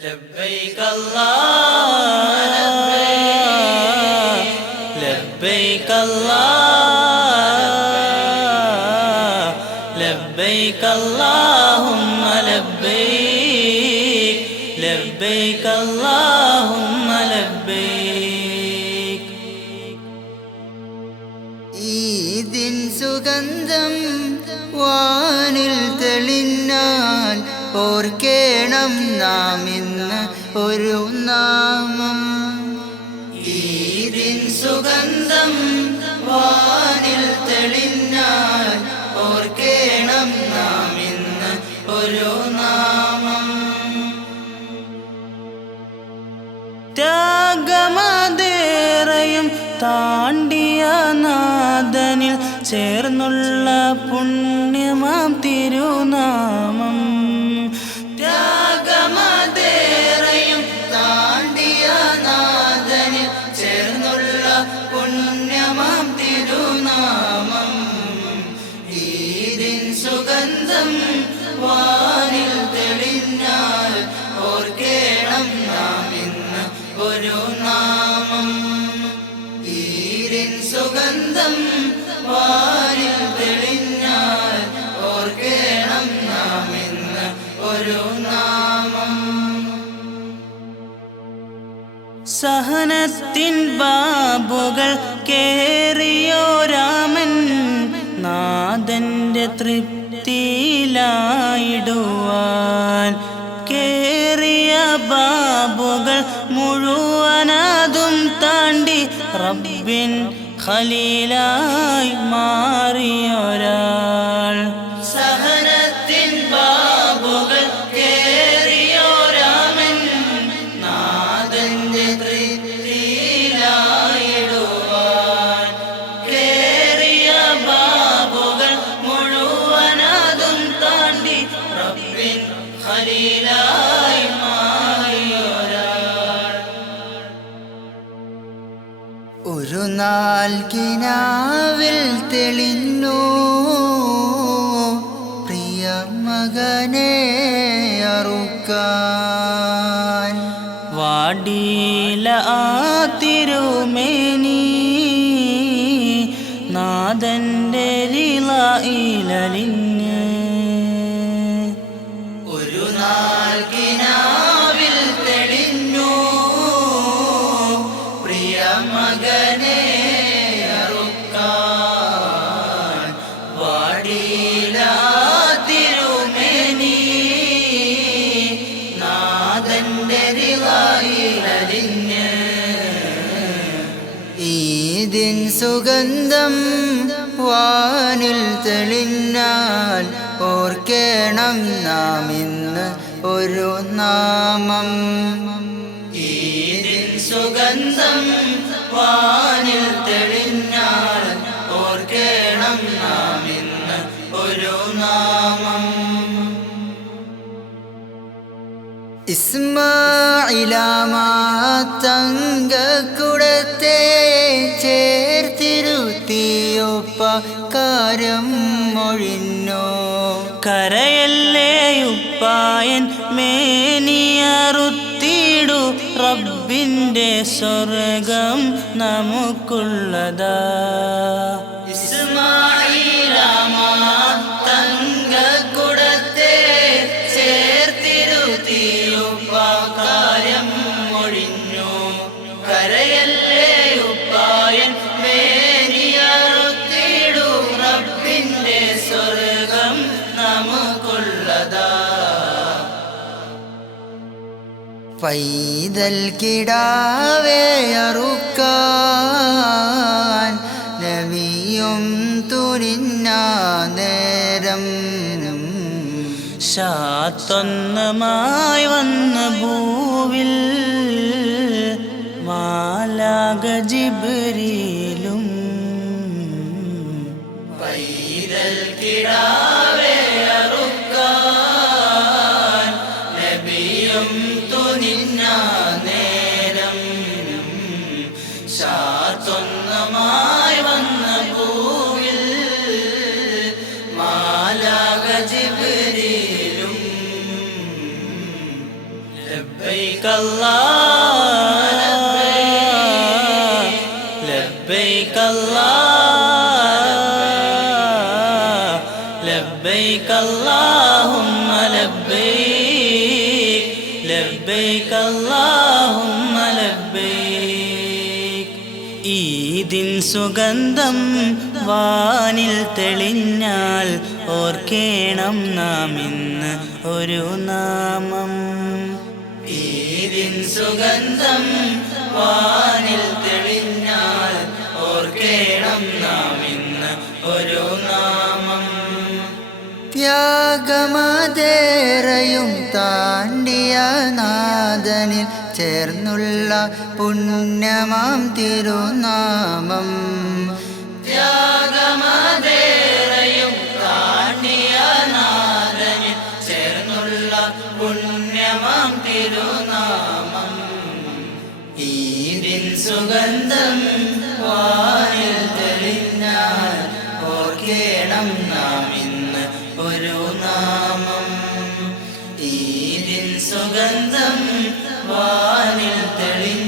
لبيك اللهم لبيك لبيك اللهم لبيك لبيك اللهم لبيك ഈദിൻ സുഗന്ധം വാനിൽ തെളിഞ്ഞാൽ ഓർക്കേണം നാം ഇന്ന് ഒരു നാമം. ഈദിൻ സുഗന്ധം വാനിൽ തെളിഞ്ഞാൽ ഓർക്കേണം നാം ഇന്ന് ഒരു നാമം. ത്യാഗമതേറെയും താണ്ടിയ നാദനിൽ ചേർന്നുള്ള പുണ്യമാം തിരുനാമം. ത്യാഗമതേറെയും താണ്ടിയ നാദനിൽ ചേർന്നുള്ള പുണ്യമാം തിരുനാമം. ഈദിൻ സുഗന്ധം വാനിൽ തെളിഞ്ഞാൽ ഓർക്കേണം നാം ഇന്ന് ഒരു നാമം. ഈദിൻ സുഗന്ധം വാനിൽ തെളിഞ്ഞാൽ ഓർക്കേണം നാം ഇന്ന് ഒരു നാമം. സഹനത്തിൻ ബാബുകൾ കേറിയോരാമൻ നാഥന്റെ തൃപ്തിയിലായിടുവാൻ കേറിയ ബാബുകൾ മുഴുവനതും താണ്ടി റബ്ബിൻ ഖലീലായി മാറിയൊരാൾ. സഹനത്തിൻ ബാബുകൾ കേറിയോരാമൻ നാഥന്റെ തൃപ്തിയിലായിടുവാൻ കേറിയ ബാബുകൾ മുഴുവനതും താണ്ടി റബ്ബിൻ ഖലീലായി മാറിയൊരാൾ. ഒരു നാൾ കിനാവിൽ തെളിഞ്ഞു പ്രിയ മകനെ അറുക്കാൻ. വാടിയില ആ തിരുമേനി നാഥന്റെ ലീലയിലലിഞ്ഞ്. ഒരു നാൾ കിനാവിൽ തെളിഞ്ഞു പ്രിയ മകനെ അറുക്കാൻ. വാടിയില തിരുമേനി നാഥന്റെ റിളയിലലിഞ്ഞ്. ഈദിൻ സുഗന്ധം വാനിൽ തെളിഞ്ഞാൽ ഓർക്കേണം നാം ഇന്ന് ഒരു നാമം. ഈദിൻ സുഗന്ധം വാനിൽ തെളിഞ്ഞാൽ ഓർക്കേണം നാം ഇന്ന് ഒരു നാമം. ഇസ്മായിലാമാ തങ്കക്കുടത്തെ ചേർത്തിരുത്തിയൊപ്പ കാര്യം മൊഴിഞ്ഞു. കരയല്ലേ ഉപ്പായൻ മേനിയറുത്തിടു റബ്ബിന്റെ സ്വർഗം നമുക്കുള്ളതാ. ഇസ്മായിലാമാ തങ്കക്കുടത്തെ ചേർത്തിരുത്തിയൊപ്പ കാര്യം മൊഴിഞ്ഞു. കരയല്ലേ ഉപ്പായൻ മേനിയറുത്തിടു റബ്ബിന്റെ സ്വർഗം നമുക്കുള്ളതാ. പൈതൽ കിടാവേ അറുക്കാൻ നബിയും തുനിഞ്ഞ നേരം ശാത്തൊന്നമായി വന്ന ഭൂവിൽ മാലാക ജിബ്രീലും. പൈതൽ കിടാവേ അറുക്കാൻ നബിയും തുനിഞ്ഞ നേരം ശാത്തൊന്നമായി വന്ന ഭൂവിൽ മാലാക ജിബ്രീലും. لبيك اللهم لبيك الله لبيك اللهم لبيك لبيك اللهم لبيك ഈദിൻ സുഗന്ധം വാനിൽ തെളിഞ്ഞാൽ ഓർക്കേണം നാം ഇന്ന് ഒരു നാമം ഈദിൻ സുഗന്ധം വാനിൽ തെളിഞ്ഞാൽ ഓർക്കേണം നാം ഇന്ന് ഒരു നാമം ത്യാഗമതേറെയും താണ്ടിയ നാദനിൽ ചേർന്നുള്ള പുണ്യമാം തിരുനാമം ത്യാഗമതേറെയും താണ്ടിയ നാദനിൽ ചേർന്നുള്ള പുണ്യമാം തിരുനാമം ഈദിൻ സുഗന്ധം വാനിൽ തെളിഞ്ഞാൽ ഓർക്കേണം നാം ഇന്ന് ഒരു നാമം ഈദിൻ സുഗന്ധം വാനിൽ തെളിഞ്ഞാൽ